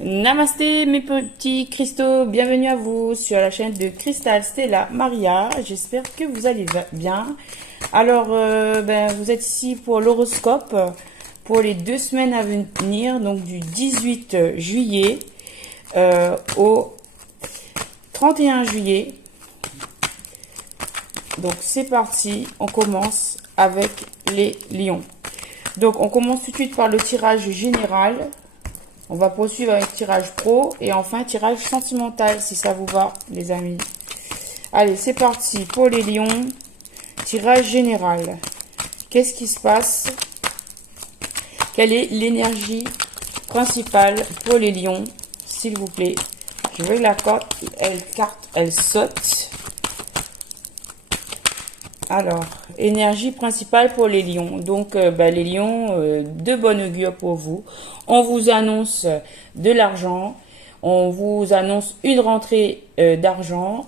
Namasté mes petits cristaux, bienvenue à vous sur la chaîne de Cristal Stella Maria. J'espère que vous allez bien. Alors, vous êtes ici pour l'horoscope pour les 2 semaines à venir, donc du 18 juillet au 31 juillet. Donc c'est parti, on commence avec les lions. Donc on commence tout de suite par le tirage général. On va poursuivre avec tirage pro et enfin tirage sentimental si ça vous va les amis. Allez, c'est parti pour les lions. Tirage général. Qu'est-ce qui se passe? Quelle est l'énergie principale pour les lions, s'il vous plaît? Je veux que la carte, elle saute. Alors, énergie principale pour les lions. Donc, les lions, de bonne augure pour vous. On vous annonce de l'argent. On vous annonce une rentrée d'argent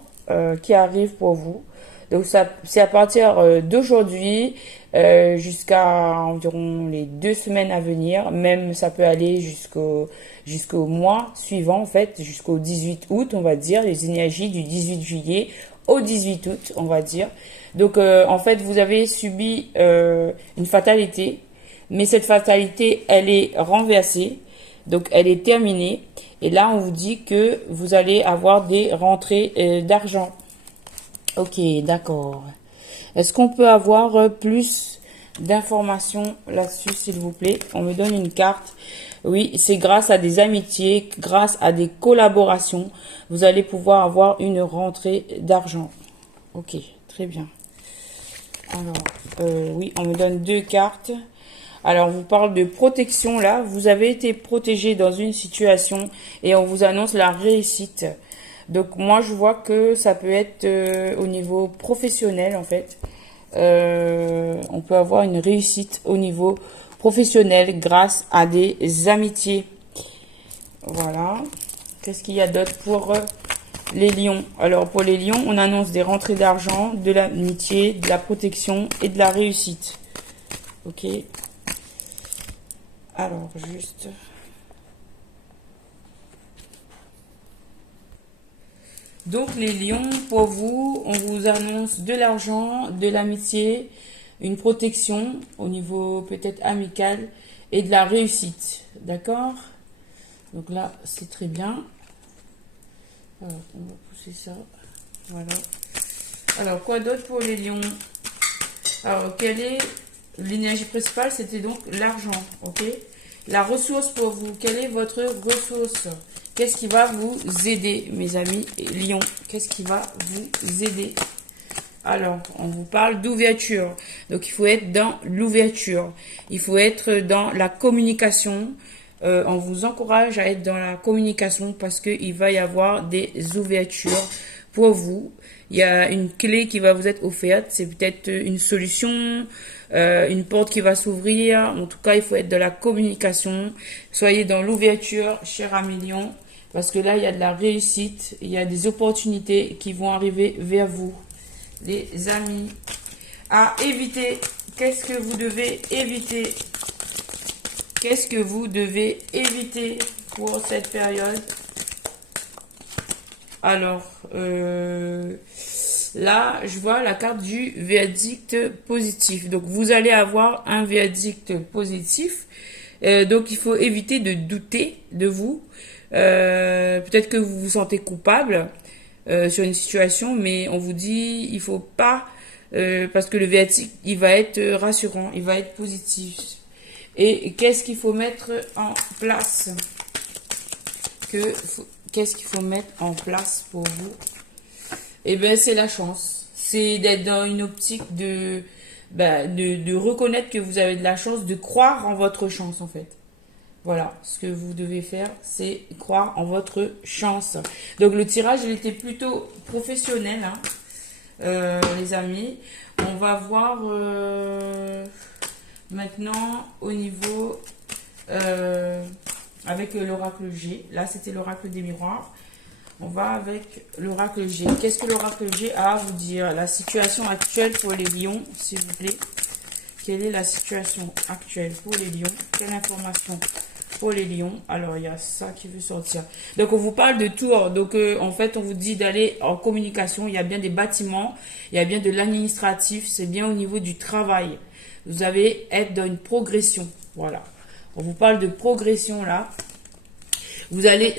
qui arrive pour vous. Donc, c'est à partir d'aujourd'hui jusqu'à environ les 2 semaines à venir. Même, ça peut aller jusqu'au mois suivant, en fait, jusqu'au 18 août, on va dire. Les énergies du 18 juillet au 18 août, on va dire. Donc, en fait, vous avez subi une fatalité, mais cette fatalité, elle est renversée, donc elle est terminée. Et là, on vous dit que vous allez avoir des rentrées d'argent. Ok, d'accord. Est-ce qu'on peut avoir plus d'informations là-dessus, s'il vous plaît? On me donne une carte. Oui, c'est grâce à des amitiés, grâce à des collaborations, vous allez pouvoir avoir une rentrée d'argent. Ok, très bien. Alors, oui, on me donne 2 cartes. Alors, on vous parle de protection, là. Vous avez été protégé dans une situation et on vous annonce la réussite. Donc, moi, je vois que ça peut être au niveau professionnel, en fait. On peut avoir une réussite au niveau professionnel grâce à des amitiés. Voilà. Qu'est-ce qu'il y a d'autre pour les lions? Alors pour les lions, on annonce des rentrées d'argent, de l'amitié, de la protection et de la réussite. Ok. Alors juste. Donc les lions, pour vous, on vous annonce de l'argent, de l'amitié, une protection au niveau peut-être amical et de la réussite. D'accord? Donc là, c'est très bien. Alors, on va pousser ça. Voilà. Alors, quoi d'autre pour les lions? Alors, quelle est l'énergie principale? C'était donc l'argent, ok? La ressource pour vous, quelle est votre ressource? Qu'est-ce qui va vous aider, mes amis lions? Qu'est-ce qui va vous aider? Alors, on vous parle d'ouverture. Donc, il faut être dans l'ouverture. Il faut être dans la communication. On vous encourage à être dans la communication parce qu'il va y avoir des ouvertures pour vous. Il y a une clé qui va vous être offerte. C'est peut-être une solution, une porte qui va s'ouvrir. En tout cas, il faut être dans la communication. Soyez dans l'ouverture, cher ami lion, parce que là, il y a de la réussite. Il y a des opportunités qui vont arriver vers vous. Les amis, à éviter. Qu'est-ce que vous devez éviter? Qu'est-ce que vous devez éviter pour cette période? Alors, là, je vois la carte du verdict positif. Donc, vous allez avoir un verdict positif. Donc, il faut éviter de douter de vous. Peut-être que vous vous sentez coupable sur une situation, mais on vous dit, il faut pas, parce que le verdict, il va être rassurant, il va être positif. Et qu'est-ce qu'il faut mettre en place? Qu'est-ce qu'il faut mettre en place pour vous? Eh bien, c'est la chance. C'est d'être dans une optique de reconnaître que vous avez de la chance, de croire en votre chance, en fait. Voilà, ce que vous devez faire, c'est croire en votre chance. Donc, le tirage, il était plutôt professionnel, hein, les amis. On va voir... maintenant, au niveau avec l'oracle G, là c'était l'oracle des miroirs. On va avec l'oracle G. Qu'est-ce que l'oracle G a à vous dire? La situation actuelle pour les lions, s'il vous plaît. Quelle est la situation actuelle pour les lions? Quelle information pour les lions. Alors, il y a ça qui veut sortir. Donc, on vous parle de tout. Donc, en fait, on vous dit d'aller en communication. Il y a bien des bâtiments, il y a bien de l'administratif. C'est bien au niveau du travail. Vous allez être dans une progression. Voilà. On vous parle de progression là. Vous allez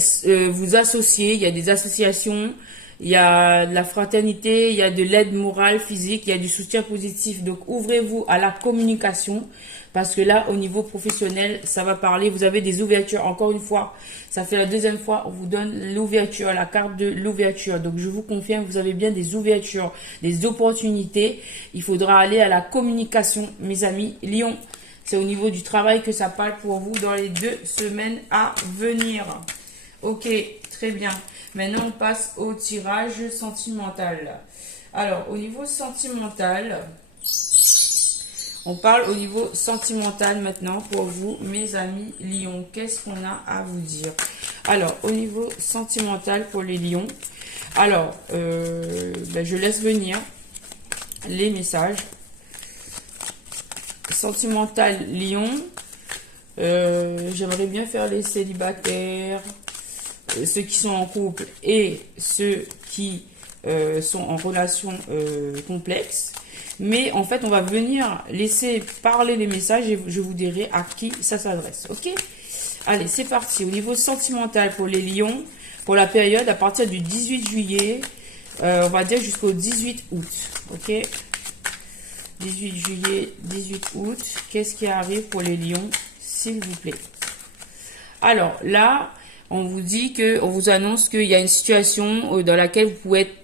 vous associer. Il y a des associations. Il y a de la fraternité, il y a de l'aide morale, physique, il y a du soutien positif. Donc, ouvrez-vous à la communication parce que là, au niveau professionnel, ça va parler. Vous avez des ouvertures. Encore une fois, ça fait la deuxième fois, on vous donne l'ouverture, la carte de l'ouverture. Donc, je vous confirme, vous avez bien des ouvertures, des opportunités. Il faudra aller à la communication, mes amis. Lion, c'est au niveau du travail que ça parle pour vous dans les 2 semaines à venir. Ok, très bien. Maintenant, on passe au tirage sentimental. Alors, au niveau sentimental, on parle au niveau sentimental maintenant pour vous, mes amis lions. Qu'est-ce qu'on a à vous dire? Alors, au niveau sentimental pour les lions, alors, je laisse venir les messages. Sentimental lion, j'aimerais bien faire les célibataires, ceux qui sont en couple et ceux qui sont en relation complexe. Mais en fait, on va venir laisser parler les messages et je vous dirai à qui ça s'adresse. Ok? Allez, c'est parti. Au niveau sentimental pour les lions, pour la période à partir du 18 juillet, on va dire jusqu'au 18 août. Ok? 18 juillet, 18 août. Qu'est-ce qui arrive pour les lions, s'il vous plaît? Alors là, on vous dit que, on vous annonce qu'il y a une situation dans laquelle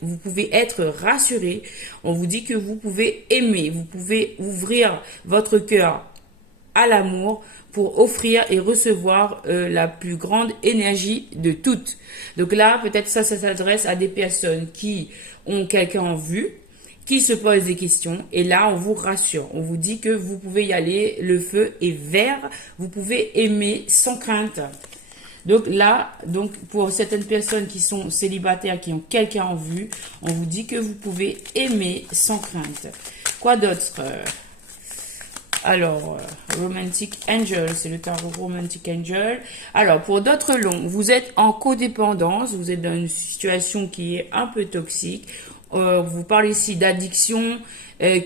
vous pouvez être rassuré. On vous dit que vous pouvez aimer, vous pouvez ouvrir votre cœur à l'amour pour offrir et recevoir la plus grande énergie de toutes. Donc là, peut-être ça s'adresse à des personnes qui ont quelqu'un en vue, qui se posent des questions. Et là, on vous rassure. On vous dit que vous pouvez y aller, le feu est vert. Vous pouvez aimer sans crainte. Donc là, pour certaines personnes qui sont célibataires, qui ont quelqu'un en vue, on vous dit que vous pouvez aimer sans crainte. Quoi d'autre? Alors, Romantic Angel, c'est le tarot Romantic Angel. Alors, pour d'autres longs, vous êtes en codépendance, vous êtes dans une situation qui est un peu toxique. Vous parlez ici d'addiction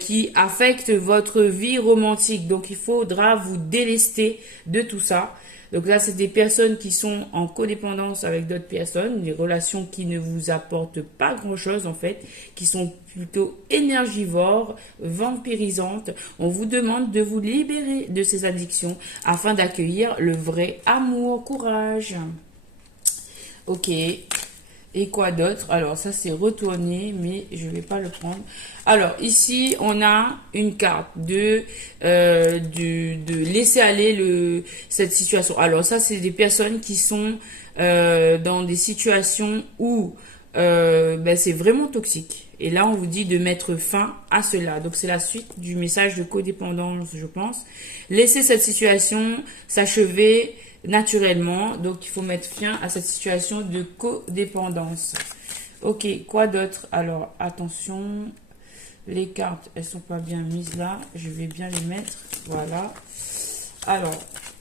qui affecte votre vie romantique. Donc, il faudra vous délester de tout ça. Donc là, c'est des personnes qui sont en codépendance avec d'autres personnes, des relations qui ne vous apportent pas grand-chose en fait, qui sont plutôt énergivores, vampirisantes. On vous demande de vous libérer de ces addictions afin d'accueillir le vrai amour, courage. Ok. Et quoi d'autre? Alors, ça, c'est retourné, mais je ne vais pas le prendre. Alors, ici, on a une carte de laisser aller cette situation. Alors, ça, c'est des personnes qui sont dans des situations où c'est vraiment toxique. Et là, on vous dit de mettre fin à cela. Donc, c'est la suite du message de codépendance, je pense. Laissez cette situation s'achever naturellement. Donc, il faut mettre fin à cette situation de codépendance. Ok, quoi d'autre? Alors, attention, les cartes, elles sont pas bien mises là. Je vais bien les mettre. Voilà. Alors,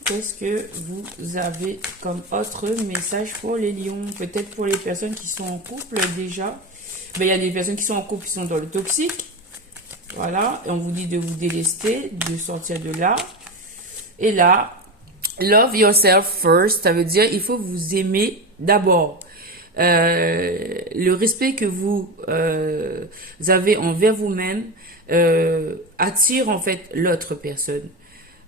qu'est-ce que vous avez comme autre message pour les lions? Peut-être pour les personnes qui sont en couple déjà. Il y a des personnes qui sont en couple qui sont dans le toxique. Voilà. Et on vous dit de vous délester, de sortir de là. Et là, love yourself first, ça veut dire il faut vous aimer d'abord. Le respect que vous avez envers vous-même attire en fait l'autre personne.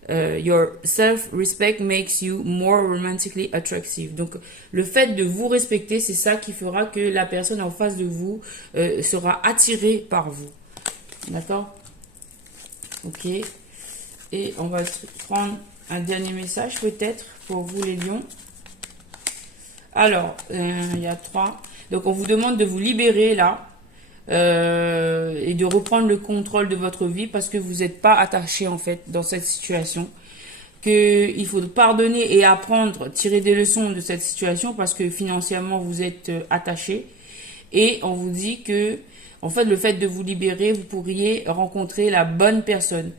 Your self-respect makes you more romantically attractive. Donc, le fait de vous respecter, c'est ça qui fera que la personne en face de vous sera attirée par vous. D'accord? Ok. Et on va prendre un dernier message peut-être pour vous les lions. Alors, il y a 3. Donc, on vous demande de vous libérer là et de reprendre le contrôle de votre vie parce que vous n'êtes pas attaché en fait dans cette situation. Il faut pardonner et apprendre, tirer des leçons de cette situation parce que financièrement vous êtes attaché. Et on vous dit que, en fait, le fait de vous libérer, vous pourriez rencontrer la bonne personne.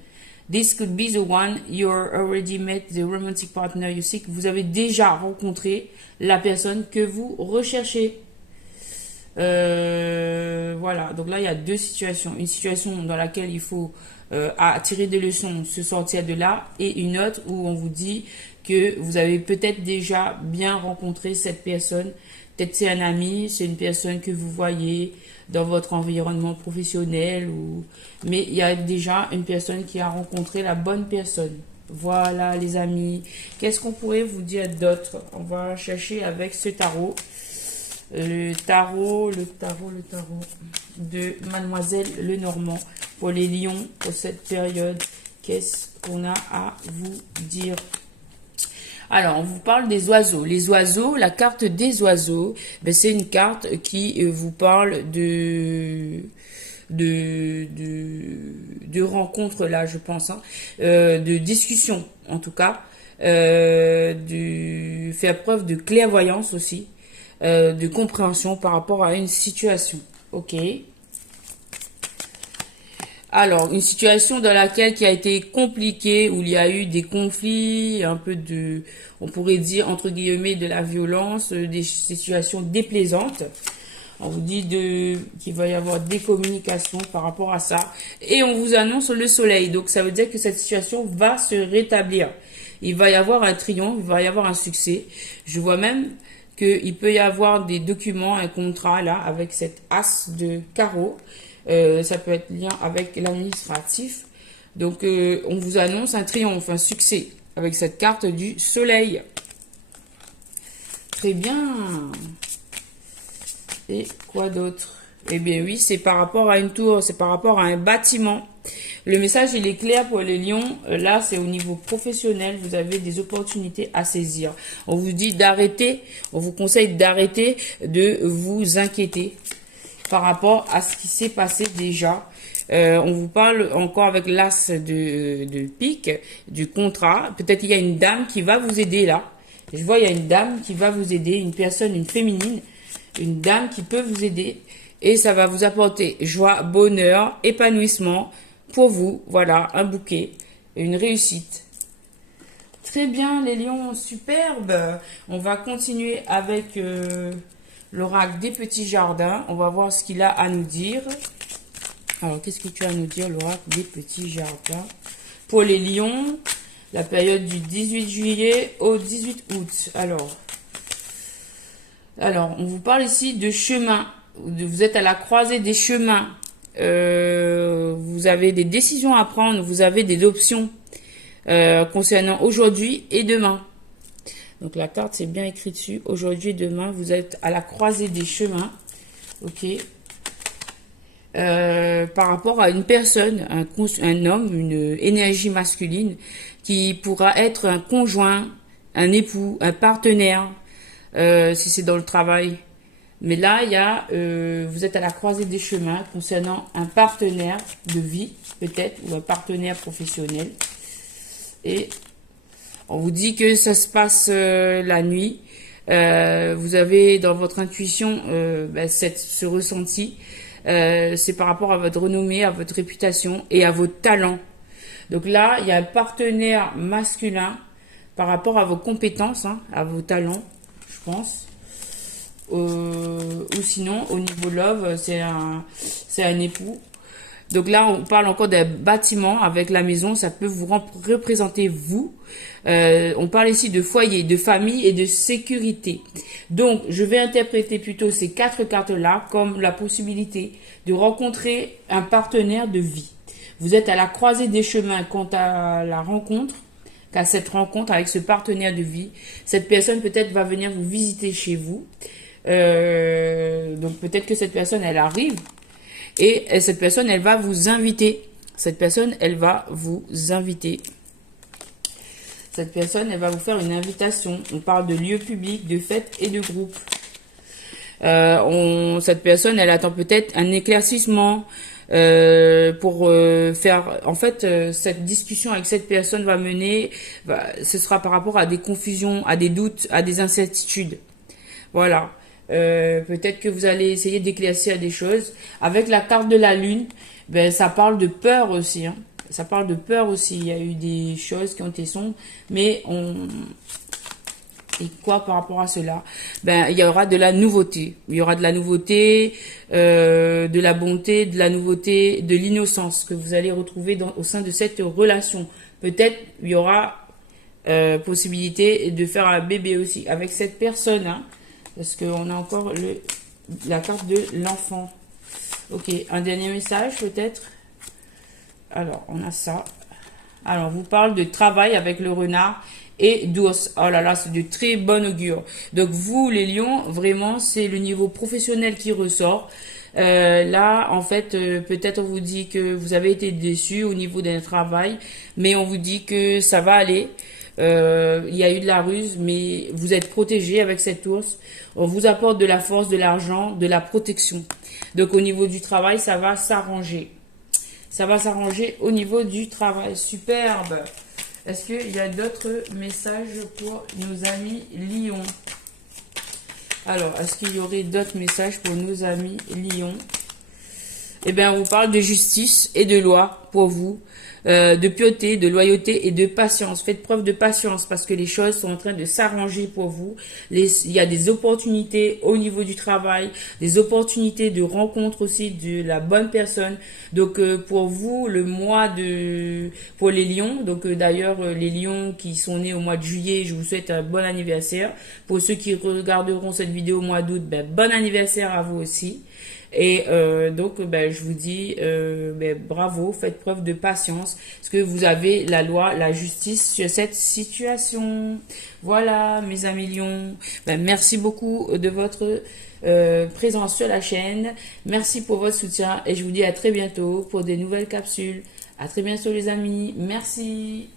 This could be the one you're already met, the romantic partner you seek. Vous avez déjà rencontré la personne que vous recherchez. Voilà, donc là il y a deux situations. Une situation dans laquelle il faut tirer des leçons, se sortir de là, et une autre où on vous dit que vous avez peut-être déjà bien rencontré cette personne. Peut-être c'est un ami, c'est une personne que vous voyez dans votre environnement professionnel, mais il y a déjà une personne qui a rencontré la bonne personne. Voilà les amis. Qu'est-ce qu'on pourrait vous dire d'autre? On va chercher avec ce tarot. Le tarot de Mademoiselle Lenormand pour les lions pour cette période. Qu'est-ce qu'on a à vous dire? Alors, on vous parle des oiseaux. Les oiseaux, la carte des oiseaux, ben, c'est une carte qui vous parle de rencontres là, je pense, hein, de discussion en tout cas, de faire preuve de clairvoyance aussi, de compréhension par rapport à une situation. Ok. Alors, une situation dans laquelle qui a été compliquée, où il y a eu des conflits, un peu de, on pourrait dire entre guillemets de la violence, des situations déplaisantes. On vous dit qu'il va y avoir des communications par rapport à ça. Et on vous annonce le soleil. Donc, ça veut dire que cette situation va se rétablir. Il va y avoir un triomphe, il va y avoir un succès. Je vois même qu'il peut y avoir des documents, un contrat là, avec cette as de carreau. Ça peut être lien avec l'administratif. Donc, on vous annonce un triomphe, un succès avec cette carte du soleil. Très bien. Et quoi d'autre? Eh bien oui, c'est par rapport à une tour, c'est par rapport à un bâtiment. Le message, il est clair pour les lions. Là, c'est au niveau professionnel. Vous avez des opportunités à saisir. On vous dit d'arrêter, on vous conseille d'arrêter de vous inquiéter par rapport à ce qui s'est passé déjà. On vous parle encore avec l'as de pique, du contrat. Peut-être il y a une dame qui va vous aider là. Je vois, il y a une dame qui va vous aider, une personne, une féminine, une dame qui peut vous aider. Et ça va vous apporter joie, bonheur, épanouissement pour vous. Voilà, un bouquet, une réussite. Très bien les lions, superbe. On va continuer avec l'oracle des petits jardins. On va voir ce qu'il a à nous dire. Alors, qu'est-ce que tu as à nous dire, l'oracle des petits jardins? Pour les lions, la période du 18 juillet au 18 août. Alors, on vous parle ici de chemin. Vous êtes à la croisée des chemins. Vous avez des décisions à prendre. Vous avez des options concernant aujourd'hui et demain. Donc, la carte, c'est bien écrit dessus. Aujourd'hui et demain, vous êtes à la croisée des chemins. Ok. Par rapport à une personne, un homme, une énergie masculine qui pourra être un conjoint, un époux, un partenaire, si c'est dans le travail. Mais là, il y a, vous êtes à la croisée des chemins concernant un partenaire de vie, peut-être, ou un partenaire professionnel. Et on vous dit que ça se passe la nuit. Vous avez dans votre intuition ce ressenti. C'est par rapport à votre renommée, à votre réputation et à vos talents. Donc là, il y a un partenaire masculin par rapport à vos compétences, hein, à vos talents, je pense. Ou sinon, au niveau love, c'est un époux. Donc là, on parle encore d'un bâtiment avec la maison. Ça peut vous représenter vous. On parle ici de foyer, de famille et de sécurité. Donc, je vais interpréter plutôt ces quatre cartes-là comme la possibilité de rencontrer un partenaire de vie. Vous êtes à la croisée des chemins quant à la rencontre, qu'à cette rencontre avec ce partenaire de vie. Cette personne peut-être va venir vous visiter chez vous. Donc, peut-être que cette personne, elle arrive. Et cette personne, elle va vous inviter. Cette personne, elle va vous inviter. Cette personne, elle va vous faire une invitation. On parle de lieu public, de fête et de groupe. Cette personne, elle attend peut-être un éclaircissement pour faire... En fait, cette discussion avec cette personne va mener... ce sera par rapport à des confusions, à des doutes, à des incertitudes. Voilà. Peut-être que vous allez essayer d'éclaircir des choses. Avec la carte de la lune, ça parle de peur aussi. Hein. Ça parle de peur aussi. Il y a eu des choses qui ont été sombres, mais on... Et quoi par rapport à cela? Ben, il y aura de la nouveauté. Il y aura de la nouveauté, de la bonté, de la nouveauté, de l'innocence que vous allez retrouver au sein de cette relation. Peut-être il y aura possibilité de faire un bébé aussi avec cette personne, hein, parce qu'on a encore la carte de l'enfant. Ok, un dernier message peut-être. Alors, on a ça. Alors, on vous parle de travail avec le renard et d'ours. Oh là là, c'est de très bon augure. Donc, vous, les lions, vraiment, c'est le niveau professionnel qui ressort. Là, en fait, peut-être on vous dit que vous avez été déçu au niveau d'un travail, mais on vous dit que ça va aller. Il y a eu de la ruse, mais vous êtes protégé avec cet ours. On vous apporte de la force, de l'argent, de la protection. Donc, au niveau du travail, ça va s'arranger. Ça va s'arranger au niveau du travail. Superbe. Est-ce qu'il y a d'autres messages pour nos amis lions? Alors, est-ce qu'il y aurait d'autres messages pour nos amis lions? Eh bien, on vous parle de justice et de loi pour vous, de piété, de loyauté et de patience. Faites preuve de patience parce que les choses sont en train de s'arranger pour vous. Il y a des opportunités au niveau du travail, des opportunités de rencontre aussi de la bonne personne. Donc, pour vous, le mois pour les lions, donc d'ailleurs, les lions qui sont nés au mois de juillet, je vous souhaite un bon anniversaire. Pour ceux qui regarderont cette vidéo au mois d'août, ben, bon anniversaire à vous aussi. Et donc, ben, je vous dis ben, bravo, faites preuve de patience, parce que vous avez la loi, la justice sur cette situation. Voilà, mes amis lions. Ben, merci beaucoup de votre présence sur la chaîne. Merci pour votre soutien et je vous dis à très bientôt pour des nouvelles capsules. À très bientôt les amis. Merci.